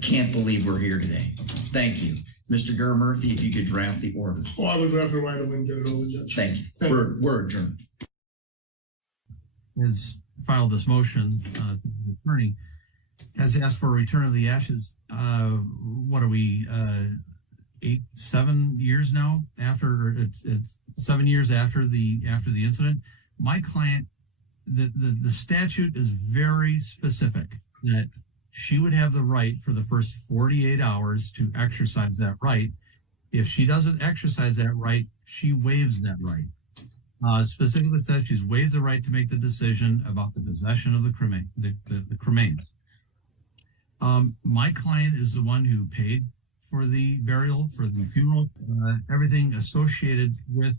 can't believe we're here today. Thank you. Mr. Gurmurthy, if you could draft the order. Oh, I would draft it right away and get it over, Judge. Thank you. We're adjourned. Has filed this motion, the attorney has asked for a return of the ashes. What are we, 7 years now after it's 7 years after the incident? My client, the statute is very specific that she would have the right for the first 48 hours to exercise that right. If she doesn't exercise that right, she waives that right. Specifically says she's waived the right to make the decision about the possession of the cremains. My client is the one who paid for the burial, for the funeral, everything associated with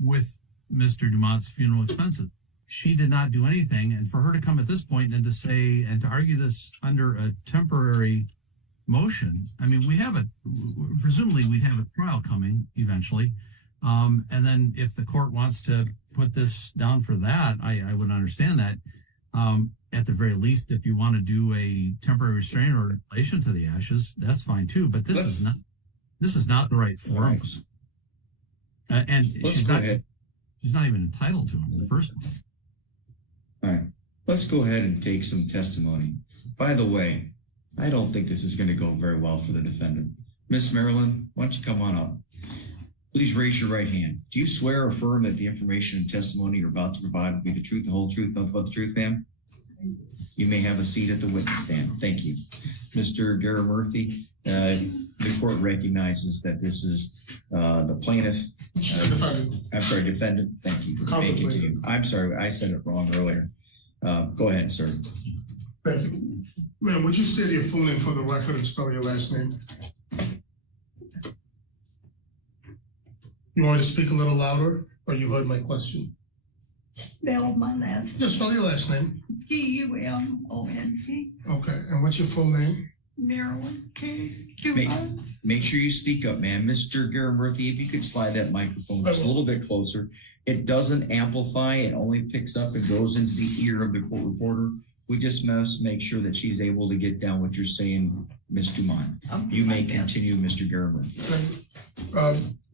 with Mr. Dumont's funeral expenses. She did not do anything, and for her to come at this point and to say and to argue this under a temporary motion, I mean, presumably we'd have a trial coming eventually, and then if the court wants to put this down for that, I would understand that. At the very least, if you want to do a temporary restraint or in relation to the ashes, that's fine too. But this is not the right forum. Right. And she's not even entitled to them in the first place. All right, let's go ahead and take some testimony. By the way, I don't think this is going to go very well for the defendant. Miss Marilyn, why don't you come on up? Please raise your right hand. Do you swear or affirm that the information and testimony you're about to provide will be the truth, the whole truth, nothing but the truth, ma'am? You may have a seat at the witness stand. Thank you. Mr. Gurmurthy, the court recognizes that this is the plaintiff. I'm sorry, defendant. Thank you. May continue. I'm sorry, I said it wrong earlier. Go ahead, sir. Thank you. Ma'am, would you state your full name for the record and spell your last name? You want me to speak a little louder, or you heard my question? Spell my last name. Just spell your last name. G-U-M-O-N-T. Okay, and what's your full name? Marilyn K. Make sure you speak up, ma'am. Mr. Gurmurthy, if you could slide that microphone just a little bit closer. It doesn't amplify, it only picks up and goes into the ear of the court reporter. We just must make sure that she's able to get down what you're saying, Ms. Dumont. You may continue, Mr. Gurmurthy.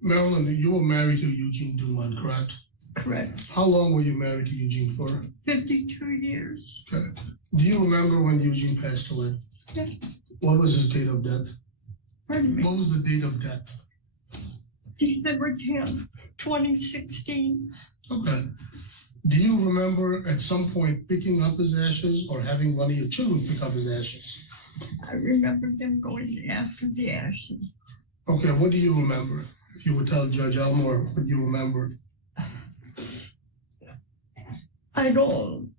Marilyn, you were married to Eugene Dumont, correct? Correct. How long were you married to Eugene for? 52 years. Okay. Do you remember when Eugene passed away? Yes. What was his date of death? Pardon me? What was the date of death? December 10th, 2016. Okay. Do you remember at some point picking up his ashes or having one of your children pick up his ashes? I remember them going after the ashes. Okay, what do you remember? If you would tell Judge Elmore what you remember. I don't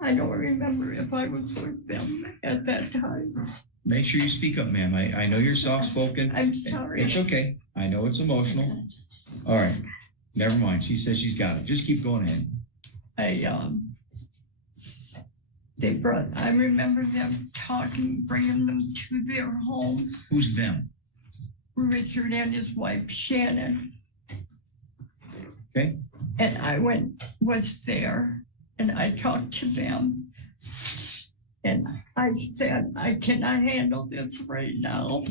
remember if I was with them at that time. Make sure you speak up, ma'am. I know you're soft-spoken. I'm sorry. It's okay. I know it's emotional. All right. Never mind. She says she's got it. Just keep going ahead. I remember them talking, bringing them to their home. Who's them? Richard and his wife, Shannon. Okay. And I was there and I talked to them. And I said, I cannot handle this right now.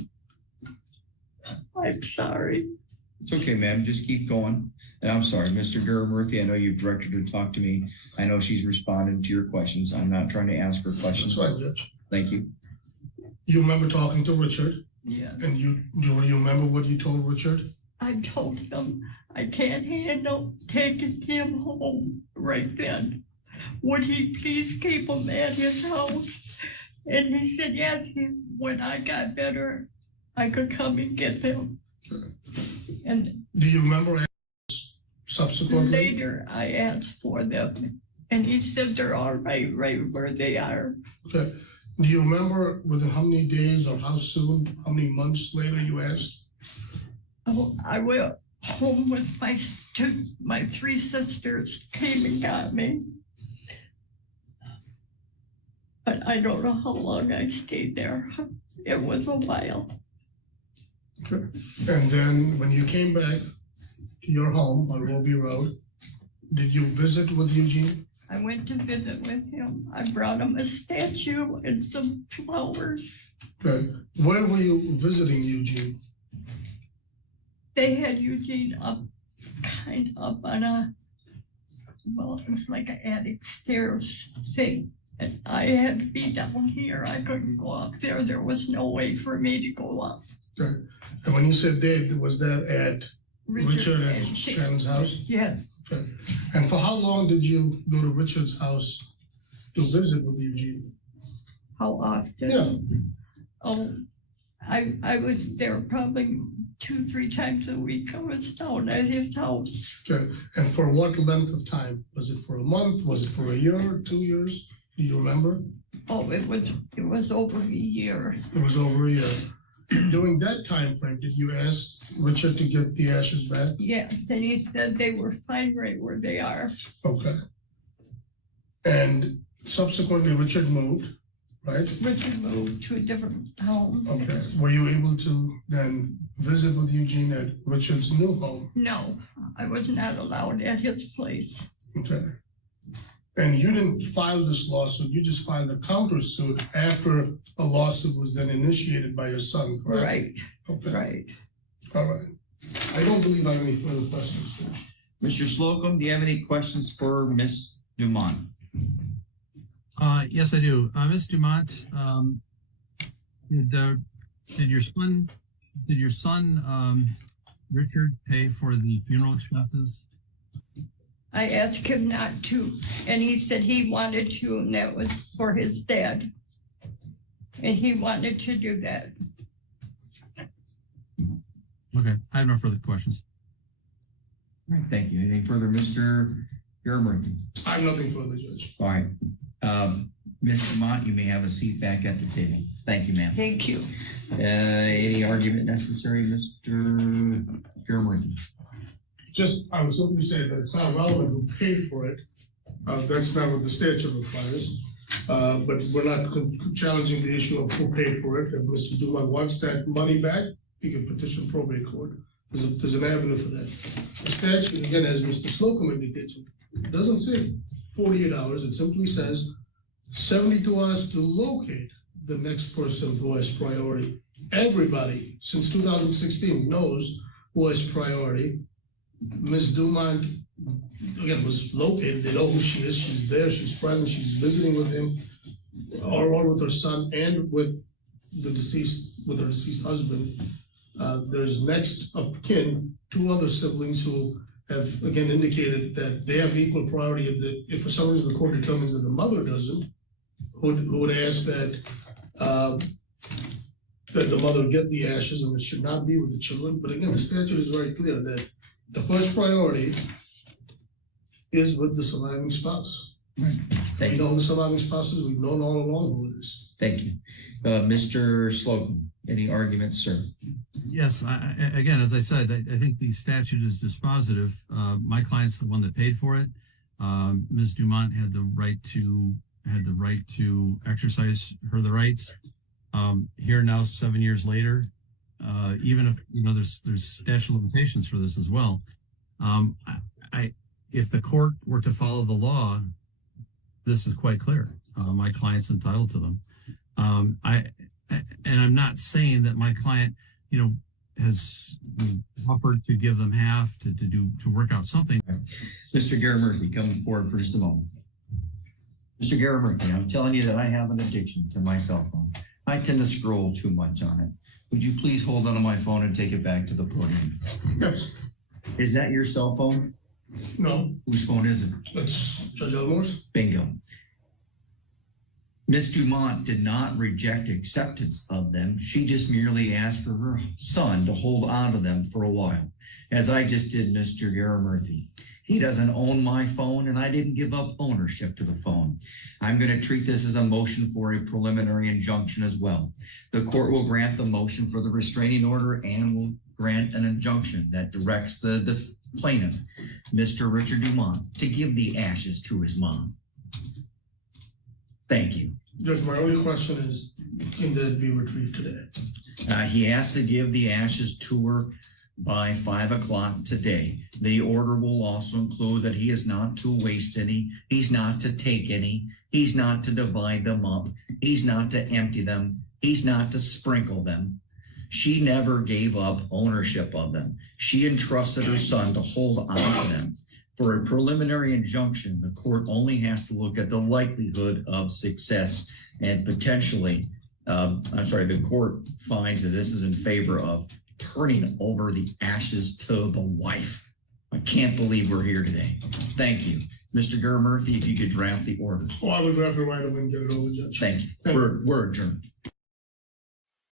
I'm sorry. It's okay, ma'am. Just keep going. And I'm sorry, Mr. Gurmurthy, I know you've directed her to talk to me. I know she's responded to your questions. I'm not trying to ask her questions. That's fine, Judge. Thank you. You remember talking to Richard? Yeah. And do you remember what you told Richard? I told him I can't handle taking him home right then. Would he please keep him at his house? And he said, yes, when I got better, I could come and get them. And do you remember subsequently? Later, I asked for them, and he said they're all right where they are. Okay. Do you remember within how many days or how soon, how many months later you asked? Oh, I went home with my three sisters came and got me. But I don't know how long I stayed there. It was a while. Okay. And then when you came back to your home on Roby Road, did you visit with Eugene? I went to visit with him. I brought him a statue and some flowers. Okay. Where were you visiting Eugene? They had Eugene kind of up on a, well, it was like an attic stairs thing. And I had to be down here. I couldn't go up there. There was no way for me to go up. Okay. And when you said they, was that at Richard and Shannon's house? Yes. Okay. And for how long did you go to Richard's house to visit with Eugene? How often? Yeah. Oh, I was there probably 2-3 times a week. I was down at his house. Okay. And for what length of time? Was it for a month? Was it for a year, 2 years? Do you remember? Oh, it was over a year. It was over a year. During that time frame, did you ask Richard to get the ashes back? Yes, and he said they were fine right where they are. Okay. And subsequently, Richard moved, right? Richard moved to a different home. Okay. Were you able to then visit with Eugene at Richard's new home? No, I was not allowed at his place. Okay. And you didn't file this lawsuit, you just filed a countersuit after a lawsuit was then initiated by your son, correct? Right, Okay. right. All right. I don't believe I have any further questions. Mr. Slocum, do you have any questions for Ms. Dumont? Yes, I do. Ms. Dumont, did your son, Richard, pay for the funeral expenses? I asked him not to, and he said he wanted to, and that was for his dad. And he wanted to do that. Okay, I have no further questions. All right, thank you. Anything further, Mr. Germer? I have nothing further, Judge. All right. Ms. Dumont, you may have a seat back at the table. Thank you, ma'am. Thank you. Any argument necessary, Mr. Germer? Just, I would simply say that it's not relevant who paid for it. That's not what the statute requires. But we're not challenging the issue of who paid for it. If Mr. Dumont wants that money back, he can petition probate court. There's an avenue for that. The statute, again, as Mr. Slocum indicates, it doesn't say 48 hours. It simply says 72 hours to locate the next person who has priority. Everybody since 2016 knows who has priority. Ms. Dumont, again, was located. They know who she is. She's there. She's present. She's visiting with him, or with her son, and with her deceased husband. There's next of kin, 2 other siblings who have again indicated that they have equal priority. If for some reason the court determines that the mother doesn't, who would ask that the mother get the ashes, and it should not be with the children. But again, the statute is very clear that the first priority is with the surviving spouse. Thank We you. know the surviving spouses. We've known all along who it is. Thank you. Mr. Slocum, any arguments, sir? Yes, again, as I said, I think the statute is dispositive. My client's the one that paid for it. Ms. Dumont had the right to exercise the rights. Here now, 7 years later, even if there's statute of limitations for this as well. If the court were to follow the law, this is quite clear. My client's entitled to them. And I'm not saying that my client, has offered to give them half to work out something. Mr. Garrett-Murphy, coming forward for just a moment. Mr. Garrett-Murphy, I'm telling you that I have an addiction to my cell phone. I tend to scroll too much on it. Would you please hold on to my phone and take it back to the podium? Yes. Is that your cell phone? No. Whose phone is it? It's Judge Elmore's. Bingo. Ms. Dumont did not reject acceptance of them. She just merely asked for her son to hold on to them for a while, as I just did Mr. Garrett-Murphy. He doesn't own my phone, and I didn't give up ownership to the phone. I'm going to treat this as a motion for a preliminary injunction as well. The court will grant the motion for the restraining order and will grant an injunction that directs the plaintiff, Mr. Richard Dumont, to give the ashes to his mom. Thank you. Judge, my only question is, can that be retrieved today? He has to give the ashes to her by 5 o'clock today. The order will also include that he is not to waste any, he's not to take any, he's not to divide them up, he's not to empty them, he's not to sprinkle them. She never gave up ownership of them. She entrusted her son to hold on to them. For a preliminary injunction, the court only has to look at the likelihood of success and potentially, the court finds that this is in favor of turning over the ashes to the wife. I can't believe we're here today. Thank you. Mr. Gurmurthy, if you could draft the order. Oh, I would draft it right away and get it over, Judge. Thank you. We're adjourned.